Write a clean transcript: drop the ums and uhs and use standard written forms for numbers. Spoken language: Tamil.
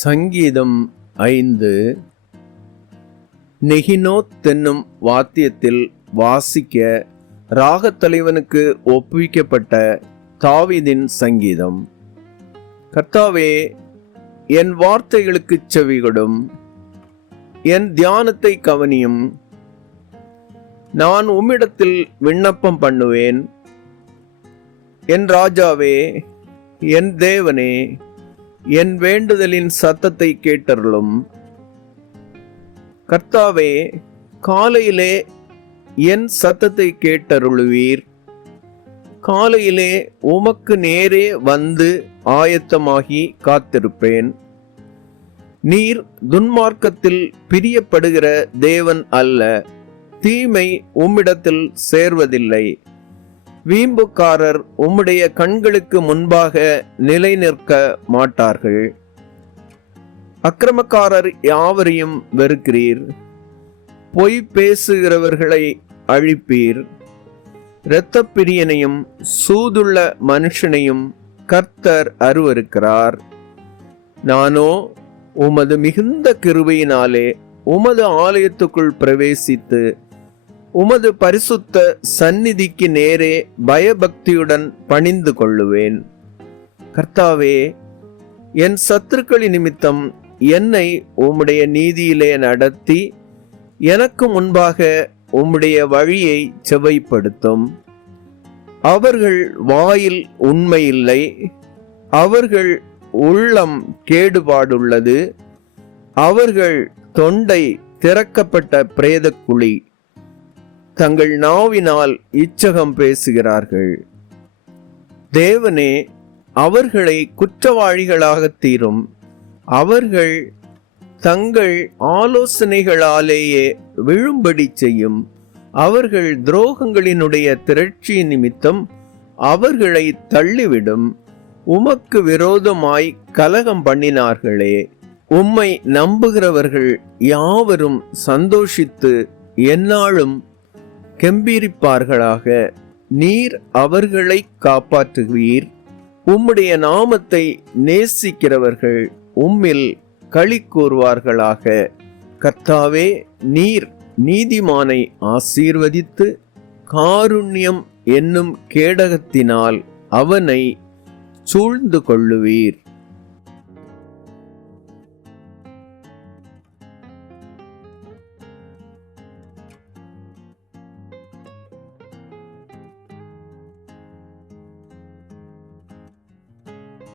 சங்கீதம் 5. நெகினோத் என்னும் வாத்தியத்தில் வாசிக்க ராகத்தலைவனுக்கு ஒப்புவிக்கப்பட்ட தாவீதின் சங்கீதம். கர்த்தாவே, என் வார்த்தைகளுக்குச் செவிகொடும், என் தியானத்தை கவனியும். நான் உம்மிடத்தில் விண்ணப்பம் பண்ணுவேன். என் ராஜாவே, என் தேவனே, என் வேண்டுதலின் சத்தத்தை கேட்டருளும். கர்த்தாவே, காலையிலே என் சத்தத்தை கேட்டருளுவீர். காலையிலே உமக்கு நேரே வந்து ஆயத்தமாகி காத்திருப்பேன். நீர் துன்மார்க்கத்தில் பிரியப்படுகிற தேவன் அல்ல. தீமை உம்மிடத்தில் சேர்வதில்லை. வீம்புக்காரர் உம்முடைய கண்களுக்கு முன்பாக நிலை நிற்க மாட்டார்கள். அக்கிரமக்காரர் யாவரையும் வெறுக்கிறீர். பொய் பேசுகிறவர்களை அழிப்பீர். இரத்தப்பிரியனையும் சூதுள்ள மனுஷனையும் கர்த்தர் அருவருக்கிறார். நானோ உமது மிகுந்த கிருபையினாலே உமது ஆலயத்துக்குள் பிரவேசித்து உமது பரிசுத்த சந்நிதிக்கு நேரே பயபக்தியுடன் பணிந்து கொள்ளுவேன். கர்த்தாவே, என் சத்துருக்களின் நிமித்தம் என்னை உம்முடைய நீதியிலே நடத்தி எனக்கு முன்பாக உம்முடைய வழியை செவ்வைப்படுத்தும். அவர்கள் வாயில் உண்மையில்லை, அவர்கள் உள்ளம் கேடுபாடுள்ளது. அவர்கள் தொண்டை திறக்கப்பட்ட பிரேதக்குழி. தங்கள் நாவினால் இச்சகம் பேசுகிறார்கள். தேவனே, அவர்களை குற்றவாளிகளாக தீரும். அவர்கள் தங்கள் ஆலோசனைகளாலேயே விழும்படி செய்யும். அவர்கள் துரோகங்களினுடைய திரட்சி நிமித்தம் அவர்களை தள்ளிவிடும். உமக்கு விரோதமாய் கலகம் பண்ணினார்களே. உம்மை நம்புகிறவர்கள் யாவரும் சந்தோஷித்து எந்நாளும் கெம்பீரிப்பார்களாக. நீர் அவர்களை காப்பாற்றுவீர். உம்முடைய நாமத்தை நேசிக்கிறவர்கள் உம்மில் களி கூறுவார்களாக. கர்த்தாவே, நீர் நீதிமானை ஆசீர்வதித்து காருண்யம் என்னும் கேடகத்தினால் அவனை சூழ்ந்து கொள்ளுவீர்.